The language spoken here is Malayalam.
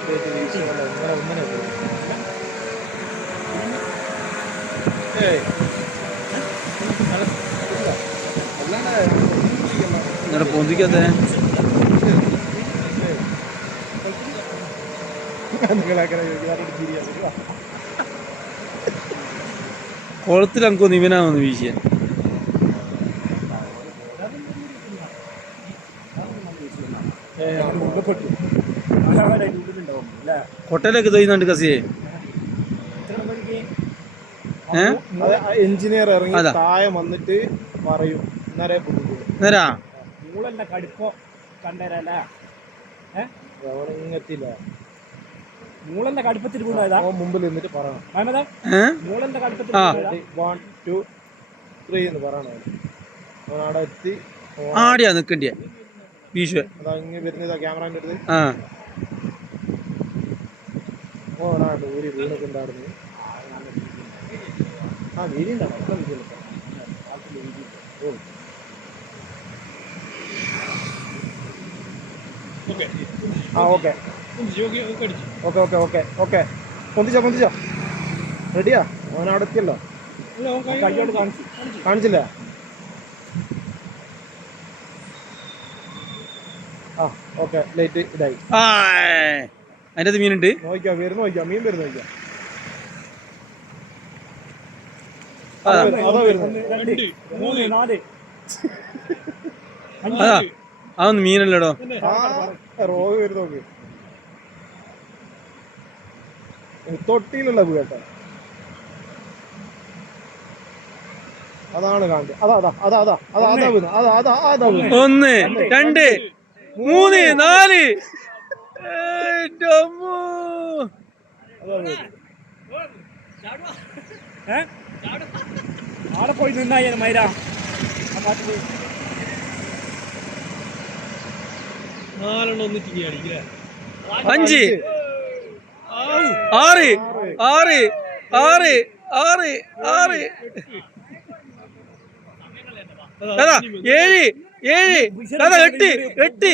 ആത്മീയത്തിൽ ഈശോയുടെ നിങ്ങളെ ഒന്നിനെ നിങ്ങളുടെ പൊന്തിക്കാത്ത കുളത്തിൽ അങ്കൊന്ന് ഇവനാണെന്ന് വീശിയാൻ ഏ മുമ്പപ്പെട്ടു കൊട്ടയിലൊക്കെ തൊയ്യുന്നുണ്ട് കസിയെ. എഞ്ചിനീയർ ഇറങ്ങി താഴെ വന്നിട്ട് പറയും നേരാ മൂളല്ല കടുപ്പോ കണ്ടരല്ല ഗവൺമെന്റില്ല മൂളന്റെ കടുപ്പത്തിൽ വീണതാ അവൻ മുമ്പിൽ നിന്നിട്ട് പറയണം. മഹമ്മദ ഏ? മൂളന്റെ കടുപ്പത്തിൽ ആ. വീണതാ വൺ ടു ത്രീ എന്ന് പറയണം അവൻ. അവൻ അവിടെ എത്തി ആടിയാ നിക്കണ്ടിയ. വീശുവ അതാ ഇങ്ങനെ വരുന്നതാ ക്യാമറ അടുത്ത്. ആ. ഓനാണ്ട് ഊരി വീണിട്ടുണ്ടായിരുന്നു ആ ഓ ആ okay. Okay okay okay okay. പൊന്തിച്ചോ പൊന്തിച്ചോ? റെഡിയാ? അവൻ അവിടെ എത്തിയല്ലോ. കയ്യോട് കാണിച്ചു കാണിച്ചില്ലേ. ആ ഓക്കെ ലൈറ്റ് ഇതായി. ആയ്. അതിന്റെ അത് മീനുണ്ട്. വരുന്നു നോക്കിയോ മീൻ വരുന്നു നോക്കിയോ അതാ അതൊന്നും മീനല്ലടോ. ആ റോവ് വരുന്നു നോക്ക്. തൊട്ടിയിലുള്ള കേട്ടോ. അതാണ് ഒന്ന്. രണ്ട്. മൂന്ന് നാല്. ആടെ പോയി നിന്നായി മൈര. ആ കാട്ടിൽ അഞ്ച്. ആറ്. ആറ്. ആറ്. ആറ്. ആറ്. ഏഴ്. ഏഴ്. എട്ട്. എട്ട്.